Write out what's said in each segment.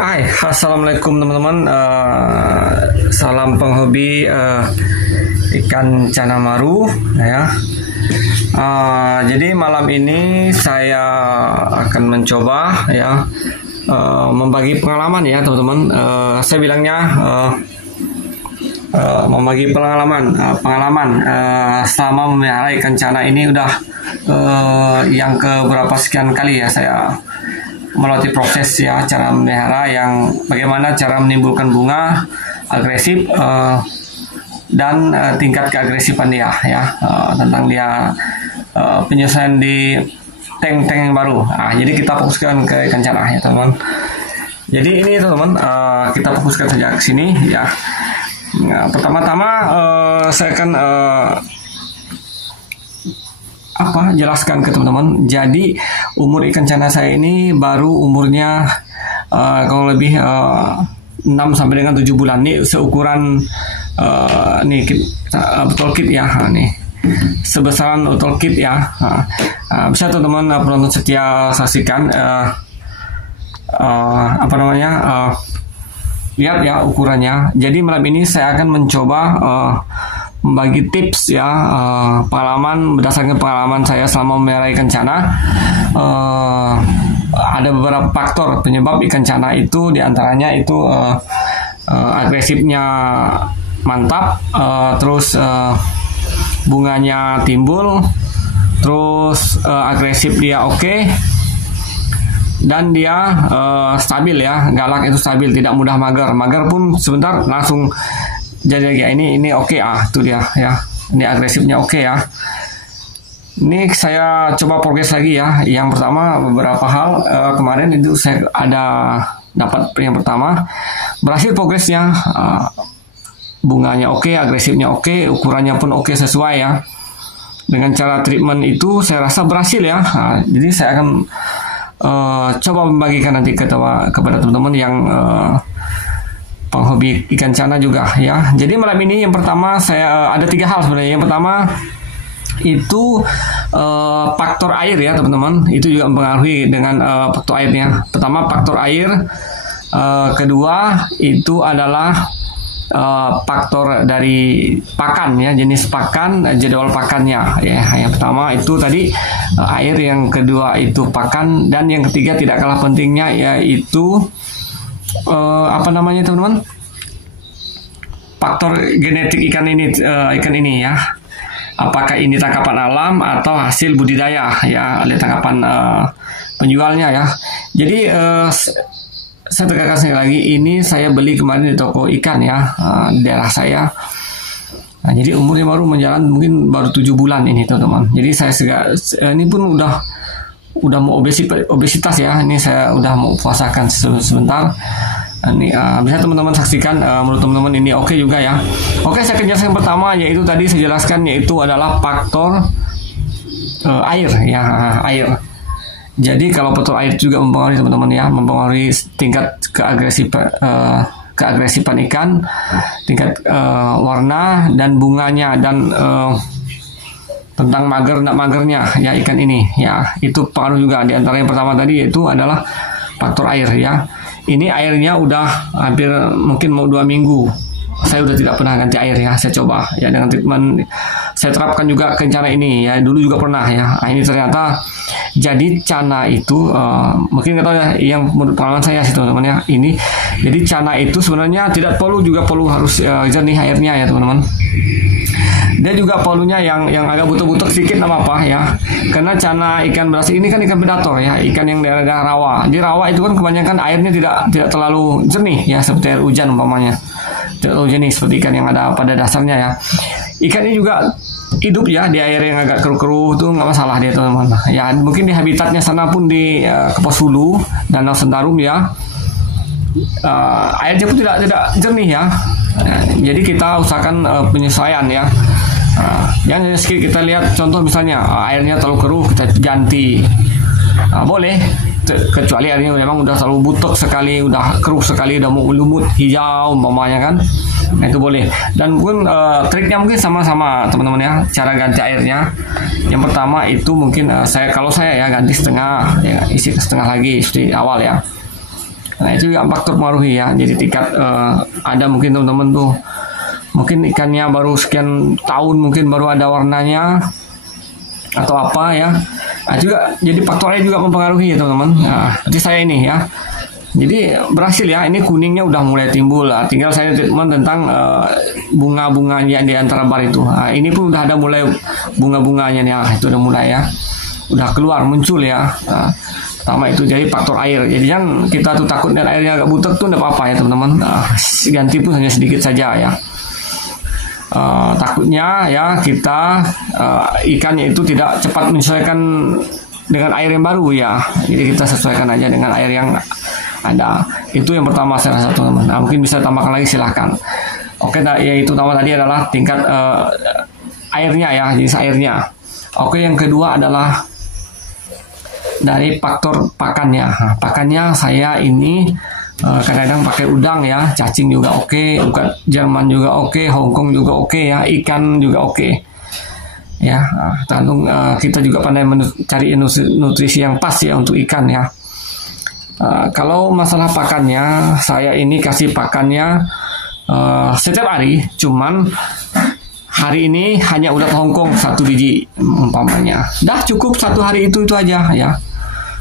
Assalamualaikum teman-teman. Salam penghobi ikan cana maru ya. Jadi malam ini saya akan mencoba ya membagi pengalaman ya teman-teman. Saya bilangnya membagi pengalaman selama memelihara ikan cana ini udah yang keberapa sekian kali ya saya melalui proses ya cara memelihara, yang bagaimana cara menimbulkan bunga agresif dan tingkat keagresifan dia ya, tentang dia penyesuaian di tank-tank yang baru. Jadi kita fokuskan ke ikan cana ya teman-teman. Jadi ini teman-teman, kita fokuskan saja ke sini ya. Pertama-tama saya akan jelaskan ke teman-teman. Jadi umur ikan cana saya ini baru umurnya kalau lebih 6 sampai dengan 7 bulan. Nih seukuran nih botol kit ya, nih sebesaran botol kit ya. Bisa teman-teman penonton setia saksikan lihat ya ukurannya. Jadi malam ini saya akan mencoba membagi tips ya, pengalaman berdasarkan pengalaman saya selama memelihara ikan cana. Ada beberapa faktor penyebab ikan cana itu, diantaranya itu agresifnya mantap, terus bunganya timbul, terus agresif dia oke, dan dia stabil ya, galak itu stabil, tidak mudah mager. Mager pun sebentar langsung jadi kayak ini oke. Itu dia ya, ini agresifnya oke ya. Ini saya coba progres lagi ya. Yang pertama beberapa hal kemarin itu saya ada dapat yang pertama berhasil progresnya, bunganya oke, agresifnya oke, ukurannya pun oke sesuai ya. Dengan cara treatment itu saya rasa berhasil ya. Jadi saya akan coba membagikan nanti kepada teman-teman yang penghobi ikan cana juga ya. Jadi malam ini yang pertama saya ada 3 hal sebenarnya. Yang pertama itu faktor air ya teman-teman. Itu juga mempengaruhi dengan faktor airnya. Pertama faktor air, kedua itu adalah faktor dari pakan ya, jenis pakan, jadwal pakannya ya. Yang pertama itu tadi air, yang kedua itu pakan, dan yang ketiga tidak kalah pentingnya yaitu teman-teman, faktor genetik ikan ini ya. Apakah ini tangkapan alam atau hasil budidaya ya, oleh tangkapan penjualnya ya. Jadi saya tekankan sekali lagi, ini saya beli kemarin di toko ikan ya, di daerah saya. Jadi umurnya baru menjalan mungkin baru 7 bulan ini teman-teman. Jadi saya ini pun udah mau obesitas ya. Ini saya udah mau puasakan sebentar. Ini bisa teman-teman saksikan, menurut teman-teman ini oke juga ya. Oke, saya akan jelaskan yang pertama, yaitu tadi saya jelaskan, yaitu adalah faktor air ya, air. Jadi kalau faktor air juga mempengaruhi teman-teman ya, mempengaruhi tingkat keagresifan ikan, tingkat warna dan bunganya, dan tentang mager tidak magernya ya ikan ini ya. Itu pengaruh juga. Di antara yang pertama tadi yaitu adalah faktor air ya. Ini airnya udah hampir mungkin mau 2 minggu saya udah tidak pernah ganti air ya. Saya coba ya dengan treatment, saya terapkan juga ke cana ini ya. Dulu juga pernah ya. Ini ternyata jadi cana itu mungkin nggak tahu ya, yang menurut pengalaman saya sih teman-teman ya. Ini jadi cana itu sebenarnya tidak perlu harus jernih airnya ya teman-teman. Dia juga polunya yang agak butuh-butuh sedikit nggak apa-apa ya. Karena cana ikan berasal ini kan ikan predator ya, ikan yang daerah rawa. Di rawa itu kan kebanyakan airnya tidak terlalu jernih ya, seperti air hujan umpamanya. Tidak terlalu jernih seperti ikan yang ada pada dasarnya ya. Ikan ini juga hidup ya di air yang agak keruh-keruh, itu nggak masalah dia teman-teman. Ya mungkin di habitatnya sana pun di Kapuas Hulu, Danau Sentarum ya. Airnya pun tidak jernih ya. Jadi kita usahakan penyesuaian ya. Yang sedikit kita lihat contoh, misalnya airnya terlalu keruh, kita ganti, boleh, kecuali airnya memang udah terlalu butek sekali, udah keruh sekali, udah mau lumut hijau umpamanya kan. Nah itu boleh. Dan mungkin triknya mungkin sama-sama teman-teman ya, cara ganti airnya. Yang pertama itu mungkin kalau saya ya ganti setengah ya, isi setengah lagi seperti awal ya. Nah itu juga faktor pengaruhi ya. Jadi tingkat ada mungkin teman-teman tuh mungkin ikannya baru sekian tahun mungkin baru ada warnanya atau apa ya. Nah, juga jadi faktornya juga mempengaruhi ya teman-teman. Nah, seperti saya ini ya. Jadi berhasil ya, ini kuningnya udah mulai timbul lah. Tinggal saya treatment tentang bunga-bunganya di antara bar itu. Nah, ini pun udah ada mulai bunga-bunganya nih. Itu udah mulai ya, udah keluar muncul ya. Nah, pertama itu jadi faktor air. Jadi kan kita tuh takut dan airnya agak butek tuh enggak apa-apa ya teman-teman. Nah, ganti pun hanya sedikit saja ya. Takutnya ya kita ikannya itu tidak cepat menyesuaikan dengan air yang baru ya. Jadi kita sesuaikan aja dengan air yang ada. Itu yang pertama saya rasa teman-teman. Nah, mungkin bisa tambahkan lagi silahkan. Oke, ya itu pertama tadi adalah tingkat airnya ya, jenis airnya. Oke, yang kedua adalah dari faktor pakannya. Nah, pakannya saya ini kadang-kadang pakai udang ya, cacing juga oke, Jerman juga oke, Hongkong juga oke ya, ikan juga oke. Ya, tergantung kita juga pandai mencari nutrisi yang pas ya untuk ikan ya. Kalau masalah pakannya, saya ini kasih pakannya setiap hari, cuman hari ini hanya ulat Hongkong 1 biji umpamanya. Dah cukup 1 hari itu aja ya.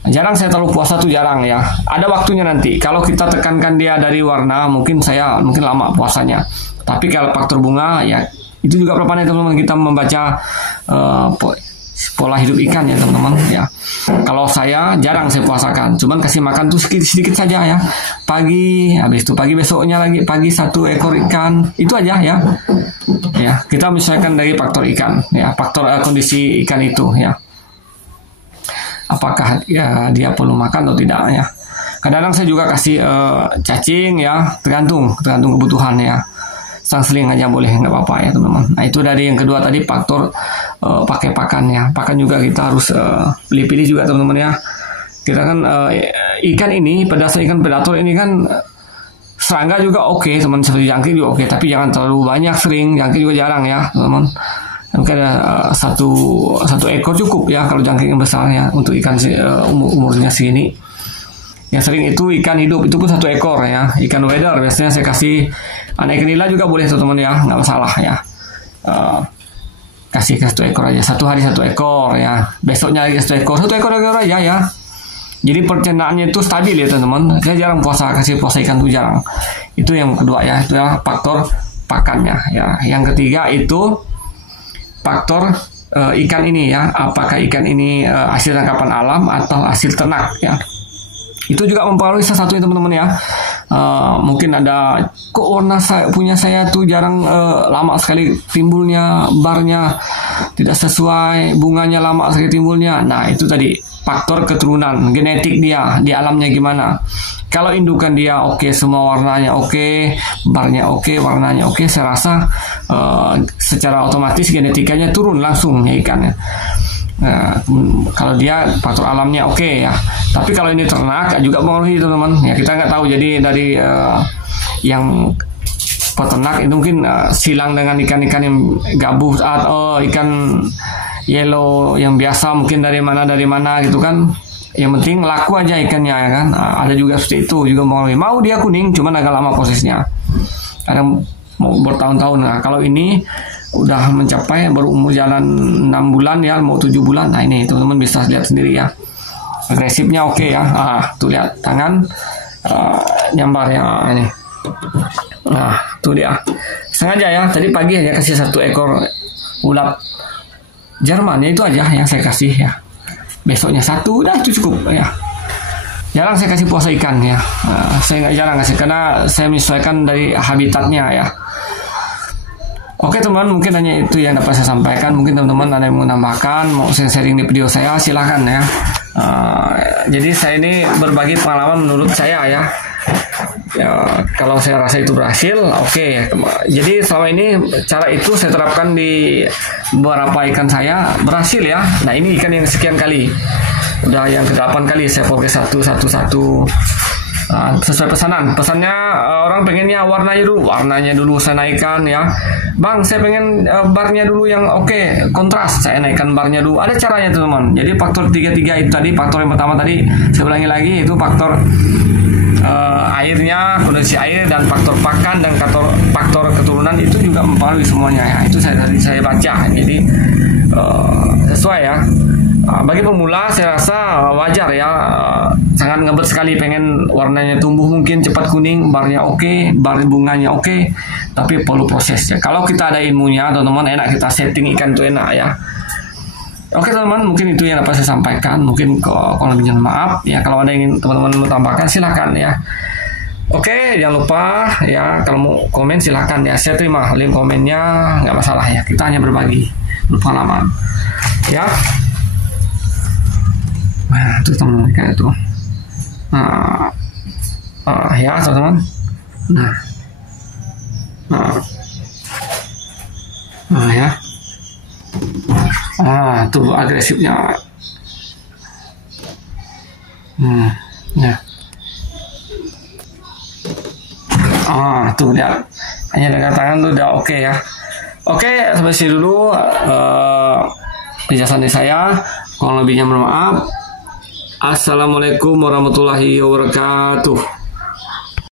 Jarang saya terlalu puasa tuh jarang ya. Ada waktunya nanti. Kalau kita tekankan dia dari warna, mungkin lama puasanya. Tapi kalau faktor bunga ya itu juga perpanjang teman-teman, kita membaca pola hidup ikan ya teman-teman ya. Kalau saya jarang saya puasakan, cuman kasih makan tuh sedikit saja ya. Pagi, habis itu pagi besoknya lagi pagi 1 ekor ikan, itu aja ya. Ya, kita menyesuaikan dari faktor ikan ya, faktor kondisi ikan itu ya. Apakah ya dia perlu makan atau tidak ya. Kadang-kadang saya juga kasih cacing ya, tergantung kebutuhan ya. Selang-seling aja boleh, nggak apa-apa ya teman-teman. Nah itu dari yang kedua tadi faktor pakai pakan ya. Pakan juga kita harus pilih-pilih juga teman-teman ya. Kita kan ikan ini, ikan predator ini kan serangga juga oke, teman, seperti jangkrik juga oke, tapi jangan terlalu banyak sering. Jangkrik juga jarang ya teman-teman. Mungkin ada satu ekor cukup ya kalau jangkrik yang besar ya untuk ikan umurnya segini. Yang sering itu ikan hidup itu pun 1 ekor ya. Ikan weather biasanya saya kasih anak ikan nila juga boleh teman-teman ya, nggak masalah ya. Kasih 1 ekor aja, 1 hari 1 ekor ya. Besoknya lagi 1 ekor aja ya. Jadi percernaannya itu stabil ya teman-teman. Saya jarang kasih puasa ikan itu jarang. Itu yang kedua ya, itu adalah faktor pakannya ya. Yang ketiga itu faktor ikan ini ya. Apakah ikan ini hasil tangkapan alam atau hasil ternak ya. Itu juga mempengaruhi salah satunya teman-teman ya. Mungkin ada kok warna punya saya tuh jarang lama sekali timbulnya, barnya tidak sesuai, bunganya lama sekali timbulnya. Nah itu tadi faktor keturunan, genetik dia di alamnya gimana. Kalau indukan dia oke, semua warnanya oke, barnya oke, warnanya oke, saya rasa secara otomatis genetikanya turun langsung ya ikannya. Kalau dia faktor alamnya oke ya. Tapi kalau ini ternak juga mempengaruhi teman-teman ya, kita nggak tahu. Jadi dari yang peternak itu mungkin silang dengan ikan-ikan yang gabus atau ikan yellow yang biasa mungkin dari mana gitu kan. Yang penting laku aja ikannya ya kan. Ada juga seperti itu juga mempengaruhi. Mau dia kuning cuman agak lama prosesnya, kadang mau bertahun-tahun. Nah kalau ini udah mencapai baru umur jalan 6 bulan ya, mau 7 bulan. Nah ini teman-teman bisa lihat sendiri ya, agresifnya oke ya. Tuh lihat tangan nyambar ya ini. Nah tuh dia, sengaja ya tadi pagi hanya kasih 1 ekor ulat Jerman ya, itu aja yang saya kasih ya. Besoknya 1 udah itu cukup ya. Jarang saya kasih puasa ikan ya. Saya nggak jarang kasih karena saya menyesuaikan dari habitatnya ya. Oke teman-teman, mungkin hanya itu yang dapat saya sampaikan. Mungkin teman-teman ada yang mau menambahkan, mau sharing di video saya, silahkan ya. Jadi saya ini berbagi pengalaman menurut saya ya. Kalau saya rasa itu berhasil, oke. Jadi selama ini cara itu saya terapkan di beberapa ikan saya, berhasil ya. Nah ini ikan yang sekian kali, udah yang ke-8 kali saya fokus satu. Sesuai pesannya orang pengennya warnanya dulu saya naikkan ya. Bang saya pengen barnya dulu yang oke, kontras, saya naikkan barnya dulu. Ada caranya teman-teman. Jadi faktor 3 itu tadi, faktor yang pertama tadi saya ulangi lagi, itu faktor airnya, kondisi air dan faktor pakan dan faktor keturunan itu juga mempengaruhi semuanya ya. Itu saya baca. Jadi sesuai ya. Bagi pemula saya rasa wajar ya, sangat ngebet sekali pengen warnanya tumbuh mungkin cepat kuning, barnya oke, bar bunganya oke, tapi perlu proses ya. Kalau kita ada ilmunya teman-teman, enak kita setting ikan itu enak ya. Oke teman-teman, mungkin itu yang dapat saya sampaikan. Mungkin kalau lebihnya maaf ya, kalau ada yang ingin teman-teman mau tambahkan silahkan ya. Oke, jangan lupa ya, kalau mau komen silahkan ya, saya terima link komennya, nggak masalah ya, kita hanya berbagi berpengalaman ya. Nah, itu teman-teman kayak itu. Ya teman-teman. Ya. Tuh agresifnya. Ya. Tuh dia. Hanya dengan tangan tuh udah oke ya. Oke, sampai sini dulu penjelasan dari saya. Kalau lebihnya mohon maaf. Assalamualaikum warahmatullahi wabarakatuh.